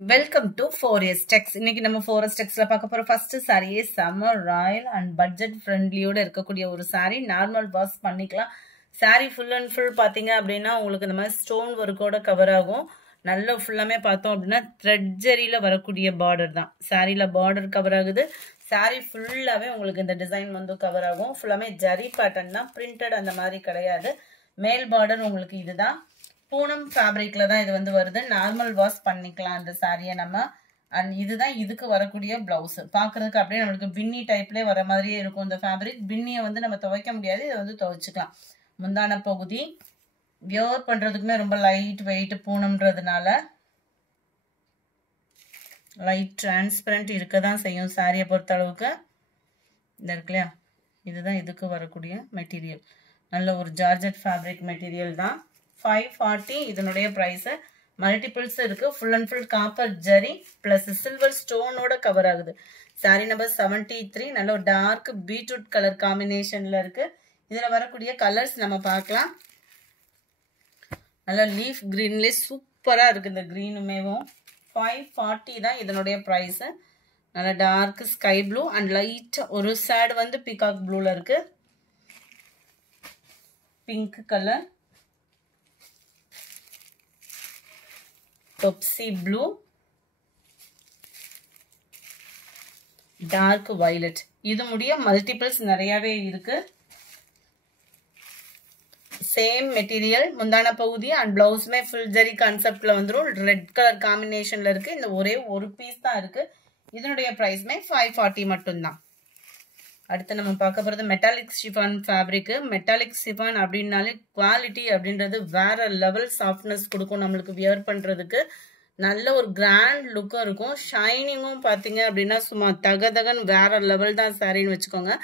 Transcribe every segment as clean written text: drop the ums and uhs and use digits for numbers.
Welcome to 4S Tex. இன்னைக்கு நம்ம 4S Texல பார்க்க போற ஃபர்ஸ்ட் சாரியே செம ராயல் அண்ட் பட்ஜெட் ஃப்ரெண்ட்லியோட இருக்கக்கூடிய ஒரு சாரி. நார்மல் வாஷ் பண்ணிக்கலாம். சாரி ஃபுல் அண்ட் ஃபுல் பாத்தீங்க அப்படின்னா உங்களுக்கு இந்த மாதிரி ஸ்டோன் ஒர்க்கோட கவர் ஆகும். நல்ல ஃபுல்லாமே பார்த்தோம் அப்படின்னா த்ரெட் ஜெரியில வரக்கூடிய பார்டர் தான். சாரியில பார்டர் கவர் ஆகுது. சாரி ஃபுல்லாவே உங்களுக்கு இந்த டிசைன் வந்து கவர் ஆகும். ஃபுல்லாமே ஜரி பேட்டர்ன் தான், பிரிண்டட் அந்த மாதிரி கிடையாது. மேல் பார்டர் உங்களுக்கு இதுதான். பூனம் ஃபேப்ரிக்ல தான் இது வந்து வருது. நார்மல் வாஷ் பண்ணிக்கலாம் இந்த சாரியை நம்ம. அண்ட் இதுதான் இதுக்கு வரக்கூடிய பிளவுஸ். பாக்குறதுக்கு அப்படியே நம்மளுக்கு பின்னி டைப்லேயே வர மாதிரியே இருக்கும் இந்த ஃபேப்ரிக். பின்னியை வந்து நம்ம துவைக்க முடியாது, இதை வந்து துவைச்சிக்கலாம். முந்தான பகுதி வியர் பண்றதுக்குமே ரொம்ப லைட் வெயிட் பூனம்ன்றதுனால லைட் டிரான்ஸ்பரண்ட் இருக்க தான் செய்யும் சாரியை பொறுத்த அளவுக்கு. இந்த இருக்கு இல்லையா, இதுதான் இதுக்கு வரக்கூடிய மெட்டீரியல். நல்ல ஒரு ஜார்ஜெட் ஃபேப்ரிக் மெட்டீரியல் தான். 540 இதனுடைய பிரைஸ். மல்டிபிள்ஸ் இருக்கு. Full and full copper zari plus silver ஸ்டோனோட கவர் ஆகுது. சாரி நம்பர் 73. நல்ல ஒரு டார்க் பீட்ரூட் கலர் காம்பினேஷன்ல இருக்கு. இதுல வரக்கூடிய கலர்ஸ் நம்ம பார்க்கலாம். நல்ல லீஃப் கிரீன்ல சூப்பரா இருக்கு இந்த கிரீனுமேவும். 540 தான் இதனுடைய பிரைஸ். நல்ல dark sky blue and light ஒரு ஷேட் வந்து பீகாக் ப்ளூல இருக்கு. Pink colour, Topsy blue, dark violet. இது முடிய மல்டிபிள்ஸ் நிறையவே இருக்கு. Same material. முந்தான பகுதி அண்ட் பிளவுஸ்மே ஃபுல் ஜரி கான்செப்ட்ல வந்துடும். ரெட் கலர் காம்பினேஷன்ல இருக்கு. இந்த ஒரே ஒரு பீஸ் தான் இருக்கு. இதனுடைய பிரைஸ்மே 540 மட்டும்தான். அடுத்து நம்ம பார்க்க போறது metallic chiffon fabric. Metallic chiffon அப்படின்னாலே குவாலிட்டி அப்படின்றது வேற லெவல் சாஃப்ட்னஸ் கொடுக்கும் நம்மளுக்கு வியர் பண்றதுக்கு. நல்ல ஒரு கிராண்ட் லுக்கும் இருக்கும். ஷைனிங்கும் பார்த்தீங்க அப்படின்னா சும்மா தகதகன் வேற லெவல் தான் சாரின்னு வச்சுக்கோங்க.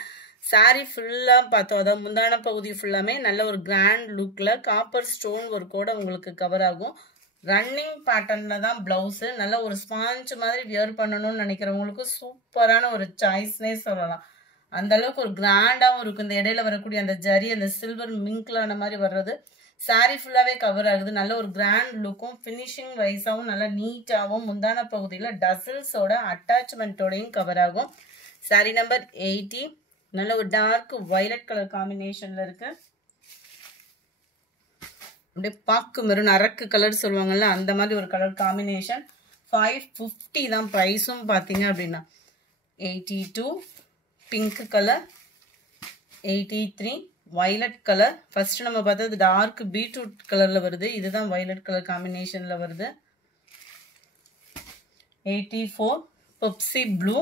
சாரி ஃபுல்லா பார்த்தோம், அதாவது முந்தான பகுதி ஃபுல்லாமே நல்ல ஒரு கிராண்ட் லுக்ல காப்பர் ஸ்டோன் ஒர்க்கோட உங்களுக்கு கவர் ஆகும். ரன்னிங் பேட்டர்ன்ல தான் பிளவுஸ். நல்ல ஒரு ஸ்பாஞ்ச் மாதிரி வியர் பண்ணணும்னு நினைக்கிறவங்களுக்கு சூப்பரான ஒரு சாய்ஸ்னே சொல்லலாம். அந்த அளவுக்கு ஒரு கிராண்டாவும் இருக்கும். இந்த இடையில வரக்கூடிய அந்த ஜரி அந்த சில்வர் மிங்க்லான மாதிரி வர்றது சாரி ஃபுல்லாவே கவர் ஆகுது. நல்ல ஒரு கிராண்ட் லுக்கும் ஃபினிஷிங் வைஸாவும் நல்லா நீட்டாவும் முந்தான பகுதியில் டசில்ஸோட அட்டாச்மெண்ட்டோடையும் கவர் ஆகும். Sorry number 80. நல்ல ஒரு டார்க் வயலட் கலர் காம்பினேஷன்ல இருக்கு. அப்படியே பாக்கு மெரூன் அரக்கு கலர் சொல்லுவாங்கல்ல, அந்த மாதிரி ஒரு கலர் காம்பினேஷன். 550 தான் ப்ரைஸும் பார்த்தீங்க அப்படின்னா. 82 pink colour, 83 violet colour. First நம்ம பார்த்தது டார்க் பீட்ரூட் கலர்ல வருது. இதுதான் வயலட் கலர் காம்பினேஷன்ல வருது. 84 பெப்சி ப்ளூ.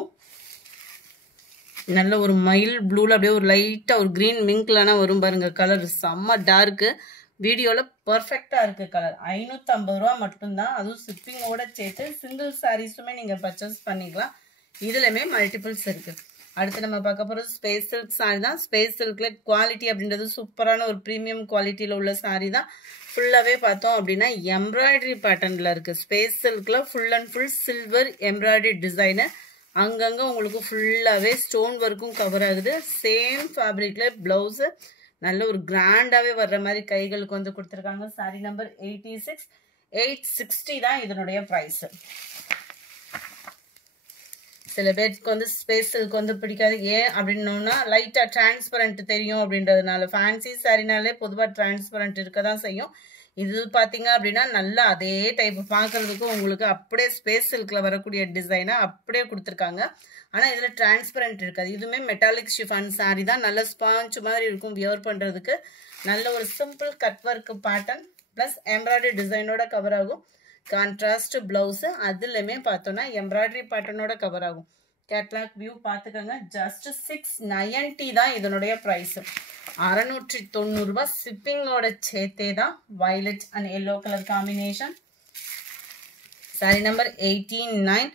நல்ல ஒரு மைல் ப்ளூல அப்படியே ஒரு லைட்டா ஒரு கிரீன் மிங்க்லான வரும் பாருங்க. கலர் செம்ம டார்க். வீடியோல பர்ஃபெக்டா இருக்கு கலர். 550 ரூபா மட்டும்தான். அதுவும் ஷிப்பிங்கோட சேர்த்து சிங்கிள் சாரீஸுமே நீங்க பர்ச்சேஸ் பண்ணிக்கலாம். இதுலயுமே மல்டிபிள்ஸ் இருக்கு. அடுத்து நம்ம பார்க்க போறது ஸ்பேஸ் சில்க் சாரி தான். ஸ்பேஸ் சில்க்ல குவாலிட்டி அப்படின்றது சூப்பரான ஒரு ப்ரீமியம் குவாலிட்டியில உள்ள சாரி தான். ஃபுல்லாவே பார்த்தோம் அப்படின்னா எம்ப்ராய்டரி பேட்டர்ன்ல இருக்கு. ஸ்பேஸ் சில்க்ல full and full silver embroidery design. அங்கங்க உங்களுக்கு ஃபுல்லாவே ஸ்டோன் ஒர்க்கும் கவர் ஆகுது. சேம் ஃபேப்ரிக்ல பிளவுஸ் நல்ல ஒரு கிராண்டாவே வர்ற மாதிரி கைகளுக்கு வந்து கொடுத்துருக்காங்க. Sorry number 86. 860 தான் இதனுடைய பிரைஸ். சில பேருக்கு வந்து ஸ்பேஸ் சில்க் வந்து பிடிக்காது. ஏன் அப்படின்னோம்னா லைட்டா டிரான்ஸ்பரண்ட் தெரியும் அப்படின்றதுனால. ஃபேன்சி சாரினாலே பொதுவாக டிரான்ஸ்பரண்ட் இருக்க தான் செய்யும். இது பார்த்தீங்க அப்படின்னா நல்லா அதே டைப் பார்க்கறதுக்கு உங்களுக்கு அப்படியே ஸ்பேஸ் சில்க்ல வரக்கூடிய டிசைனை அப்படியே கொடுத்துருக்காங்க. ஆனால் இதில் டிரான்ஸ்பரண்ட் இருக்காது. இதுவுமே மெட்டாலிக் ஷிஃபான் சாரி தான். நல்ல ஸ்பாஞ்ச் மாதிரி இருக்கும் வியர் பண்ணுறதுக்கு. நல்ல ஒரு simple cut work pattern plus embroidery டிசைனோட கவர் ஆகும். கான்ட்ராஸ்ட் பிளவுஸ் அதுலயுமே பார்த்தோம்னா எம்ப்ராய்டரி பேட்டர்னோட கவர் ஆகும். கேட்லாக் வியூ பார்த்துக்கோங்க. ஜஸ்ட் 690 தான் இதனுடைய பிரைஸ். 690 ரூபாய் ஷிப்பிங்கோட சேர்த்தே தான். Violet and yellow colour combination. Sari number 89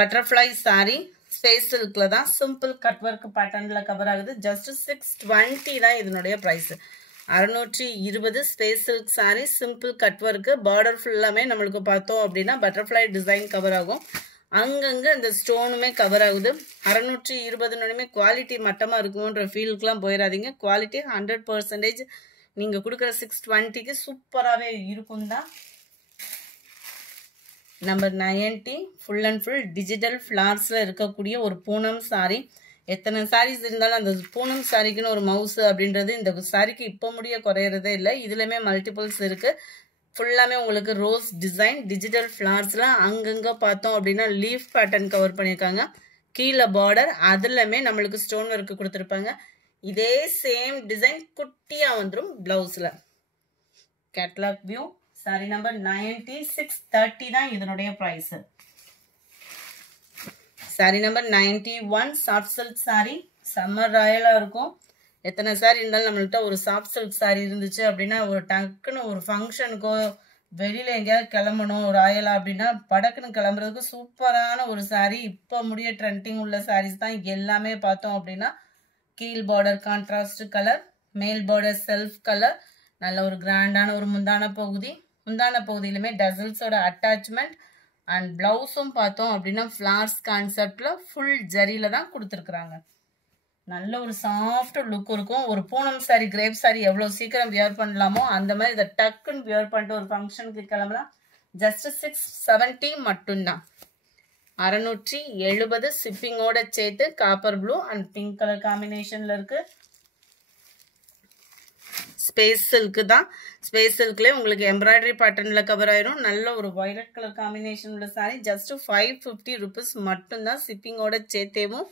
butterfly sari. Space சில்க்ல தான் சிம்பிள் கட் ஒர்க் பேட்டர்ன்ல கவர் ஆகுது. ஜஸ்ட் 620 தான் இதனுடைய price. 620 space silk sari simple cut work. Border ஃபுல்லாமே நம்மளுக்கு பார்த்தோம் அப்படின்னா பட்டர்ஃப்ளை டிசைன் கவர் ஆகும். அங்கங்க இந்த ஸ்டோனுமே கவர் ஆகுது. 620 குவாலிட்டி மட்டமா இருக்கும்ன்ற ஃபீலுக்குலாம் போயிடாதீங்க. குவாலிட்டி 100% நீங்க கொடுக்குற 620க்கு சூப்பராகவே இருக்கும் தான். Number 90 full and full digital ஃப்ளார்ஸில் இருக்கக்கூடிய ஒரு பூனம் சாரீ. எத்தனை சாரீஸ் இருந்தாலும் அந்த பூனம் சாரிக்குன்னு ஒரு மவுஸ் அப்படின்றது இந்த சாரிக்கு இப்போ முடிய குறையிறதே இல்லை. இதுலையுமே மல்டிபிள்ஸ் இருக்குது. ஃபுல்லாமே உங்களுக்கு ரோஸ் டிசைன் டிஜிட்டல் ஃப்ளார்ஸில் அங்கங்கே பார்த்தோம் அப்படின்னா லீஃப் பேட்டர்ன் கவர் பண்ணியிருக்காங்க. கீழே பார்டர் அதுலமே நம்மளுக்கு ஸ்டோன் ஒர்க்கு கொடுத்துருப்பாங்க. இதே சேம் டிசைன் குட்டியாக வந்துடும் ப்ளவுஸில். கேட்லாக் வியூ சாரி நம்பர் 9630 தான் இதனுடைய price. Sari number 91 soft silk sari. Summer ராயலாக இருக்கும். எத்தனை சாரி இருந்தாலும் நம்மள்கிட்ட ஒரு சாஃப்ட் சில்க் சாரி இருந்துச்சு அப்படின்னா ஒரு டக்குன்னு ஒரு ஃபங்க்ஷனுக்கோ வெளியில் எங்கேயாவது கிளம்பணும் ராயலா அப்படின்னா படக்குன்னு கிளம்புறதுக்கு சூப்பரான ஒரு சாரி. இப்போ முடிய ட்ரெண்டிங் உள்ள சாரீஸ் தான் எல்லாமே பார்த்தோம் அப்படின்னா கீழ் பார்டர் கான்ட்ராஸ்ட் கலர், மேல் பார்டர் செல்ஃப் கலர், நல்ல ஒரு கிராண்டான ஒரு முந்தான பகுதியிலுமே டசல்ஸோட அட்டாச்மெண்ட் அண்ட் பிளவுஸும் பார்த்தோம் அப்படின்னா ஃப்ளார்ஸ் கான்செப்டில் ஃபுல் ஜரியில் தான் கொடுத்துருக்குறாங்க. நல்ல ஒரு சாஃப்ட் லுக் இருக்கும். ஒரு பூனம் சாரி கிரேப் சாரி எவ்வளோ சீக்கிரம் வியர் பண்ணலாமோ அந்த மாதிரி இதை டக்குன்னு வியர் பண்ணிட்டு ஒரு ஃபங்க்ஷனுக்கு கிளம்பலாம். ஜஸ்ட் 670 மட்டும்தான். 670 ஷிப்பிங்கோட சேர்த்து copper blue and pink colour காம்பினேஷனில் இருக்குது. ஸ்பேஸ் சில்க்கு தான். ஸ்பேஸ் சில்க்லேயே உங்களுக்கு எம்ப்ராய்டரி பேட்டர்னில் கவர் ஆயிரும். நல்ல ஒரு வைலட் கலர் காம்பினேஷன் உள்ள சாரி. ஜஸ்ட் 550 rupees மட்டும்தான் ஷிப்பிங்கோட சேர்த்தேவும்.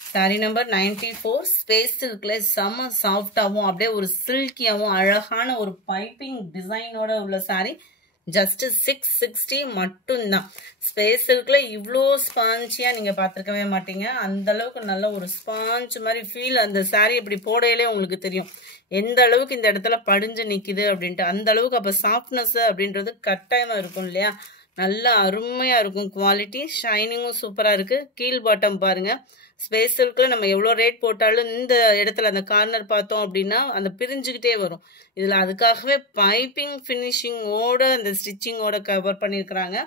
சாரி நம்பர் 94 ஸ்பேஸ் சில்க்ல செம்ம சாஃப்டாகவும் அப்படியே ஒரு சில்கியாகவும் அழகான ஒரு பைப்பிங் டிசைனோட உள்ள சாரி. ஜஸ்ட் 660 மட்டும்தான். ஸ்பேஸ் சில்க்ல இவ்வளோ ஸ்பாஞ்சியாக நீங்கள் பார்த்துருக்கவே மாட்டீங்க. அந்த அளவுக்கு நல்ல ஒரு ஸ்பாஞ்ச் மாதிரி ஃபீல் அந்த சாரி இப்படி போடையிலே உங்களுக்கு தெரியும் எந்த அளவுக்கு இந்த இடத்துல படிஞ்சு நிற்கிது அப்படின்ட்டு. அந்த அளவுக்கு அப்போ சாஃப்ட்னஸ் அப்படின்றது கட்டாயமாக இருக்கும் இல்லையா. நல்லா அருமையாக இருக்கும். குவாலிட்டி ஷைனிங்கும் சூப்பராக இருக்குது. கீழ் பாட்டம் பாருங்கள். ஸ்பேஸ் சில்கில் நம்ம எவ்வளோ ரேட் போட்டாலும் இந்த இடத்துல அந்த கார்னர் பார்த்தோம் அப்படின்னா அந்த பிரிஞ்சுக்கிட்டே வரும். இதில் அதுக்காகவே பைப்பிங் ஃபினிஷிங்கோட அந்த ஸ்டிச்சிங்கோட கவர் பண்ணியிருக்கிறாங்க.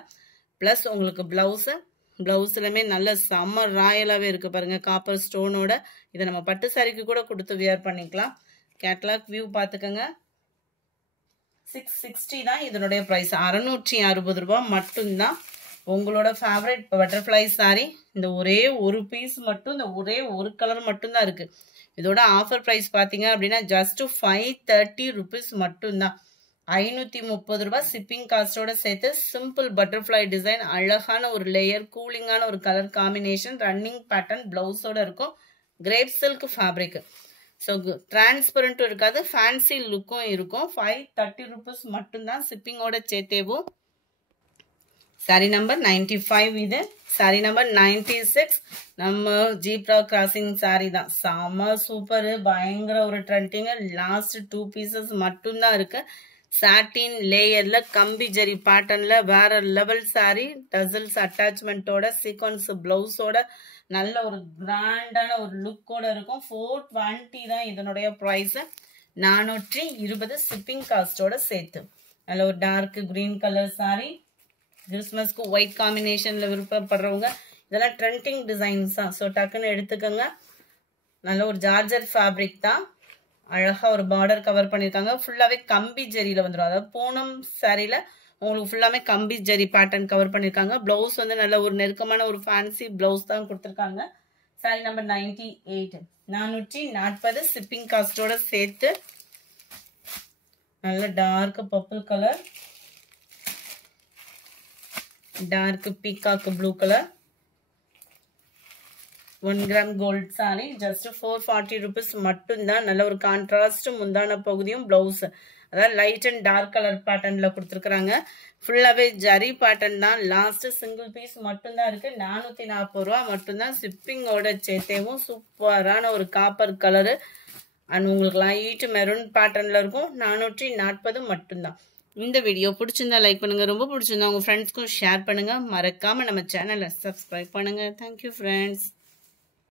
ப்ளஸ் உங்களுக்கு ப்ளவுஸுலையுமே நல்ல செம்ம ராயலாகவே இருக்குது பாருங்கள் காப்பர் ஸ்டோனோட. இதை நம்ம பட்டு சாரிக்கு கூட கொடுத்து வியர் பண்ணிக்கலாம். கேட்லாக் வியூ பார்த்துக்கோங்க. 660 தான் இதனுடைய ப்ரைஸ். 660 ரூபா மட்டும்தான். உங்களோட ஃபேவரட் பட்டர்ஃப்ளை சாரி இந்த ஒரே ஒரு பீஸ் மட்டும், இந்த ஒரே ஒரு கலர் மட்டும்தான் இருக்குது. இதோட ஆஃபர் ப்ரைஸ் பார்த்தீங்க அப்படின்னா ஜஸ்ட் 530 rupees மட்டும்தான். 530 ரூபா ஷிப்பிங் காஸ்டோட சேர்த்து. சிம்பிள் பட்டர்ஃப்ளை டிசைன், அழகான ஒரு லேயர், கூலிங்கான ஒரு கலர் காம்பினேஷன், ரன்னிங் பேட்டர்ன் பிளவுஸோட இருக்கும். Grape silk fabric. ஸோ டிரான்ஸ்பரண்ட்டும் இருக்காது, ஃபேன்சி லுக்கும் இருக்கும். 530 rupees மட்டும்தான் ஷிப்பிங்கோட சேர்த்தேவும். சாரி நம்பர் 95 இது. சாரி நம்பர் 96 நம்ம ஜீப்ரா கிராசிங் சாரி தான். செம்ம சூப்பரு, பயங்கர ஒரு ட்ரெண்டிங்கு. லாஸ்ட் 2 pieces மட்டும்தான் இருக்கு. சாட்டின் லேயர்ல கம்பி ஜரி பேட்டர்ன்ல வேற லெவல் சாரி. டசல்ஸ் அட்டாச்மெண்ட்டோட சீக்வன்ஸ் பிளவுஸோட நல்ல ஒரு கிராண்டான ஒரு லுக்கோட இருக்கும். 420 தான் இதனுடைய ப்ரைஸ். 420 ஷிப்பிங் காஸ்டோட சேர்த்து. நல்ல ஒரு டார்க் கிரீன் கலர் சாரி. கிறிஸ்மஸ்க்கு ஒயிட் காம்பினேஷனில் விருப்பப்படுறவங்க இதெல்லாம் ட்ரெண்டிங் டிசைன்ஸ் தான். ஸோ டக்குன்னு எடுத்துக்கோங்க. நல்ல ஒரு ஜார்ஜர் ஃபேப்ரிக் தான். அழகாக ஒரு பார்டர் கவர் பண்ணியிருக்காங்க. ஃபுல்லாகவே கம்பி ஜரியில் வந்துடும். அதாவது பூனம் சாரியில் உங்களுக்கு ஃபுல்லாமே கம்பி ஜரி பேட்டர்ன் கவர் பண்ணியிருக்காங்க. ப்ளவுஸ் வந்து நல்ல ஒரு நெருக்கமான ஒரு ஃபேன்சி ப்ளவுஸ் தான் கொடுத்துருக்காங்க. சாரி நம்பர் 98 440 ஷிப்பிங் காஸ்டோட சேர்த்து. நல்ல dark purple colour, dark peacock blue colour, 1 gram gold sari. Just 440 rupees மட்டும்தான். நல்ல ஒரு கான்ட்ராஸ்ட் முந்தான பகுதியும் பிளவுஸ், அதாவது லைட் அண்ட் டார்க் கலர் பேட்டர்ன்ல கொடுத்துருக்குறாங்க. ஃபுல்லாகவே ஜரி பேட்டர்ன் தான். லாஸ்ட் சிங்கிள் பீஸ் மட்டும்தான் இருக்கு. 440 ரூபா மட்டும்தான் ஷிப்பிங்கோட சேர்த்தேவும். சூப்பரான ஒரு காப்பர் கலரு அண்ட் உங்களுக்கு லைட் மெரூன் பேட்டர்ன்ல இருக்கும். 440 மட்டும்தான். இந்த வீடியோ பிடிச்சிருந்தா லைக் பண்ணுங்க, ரொம்ப பிடிச்சிருந்தா உங்க ஃப்ரெண்ட்ஸ்க்கும் ஷேர் பண்ணுங்க. மறக்காம நம்ம சேனலை சப்ஸ்கிரைப் பண்ணுங்க. Thank you friends.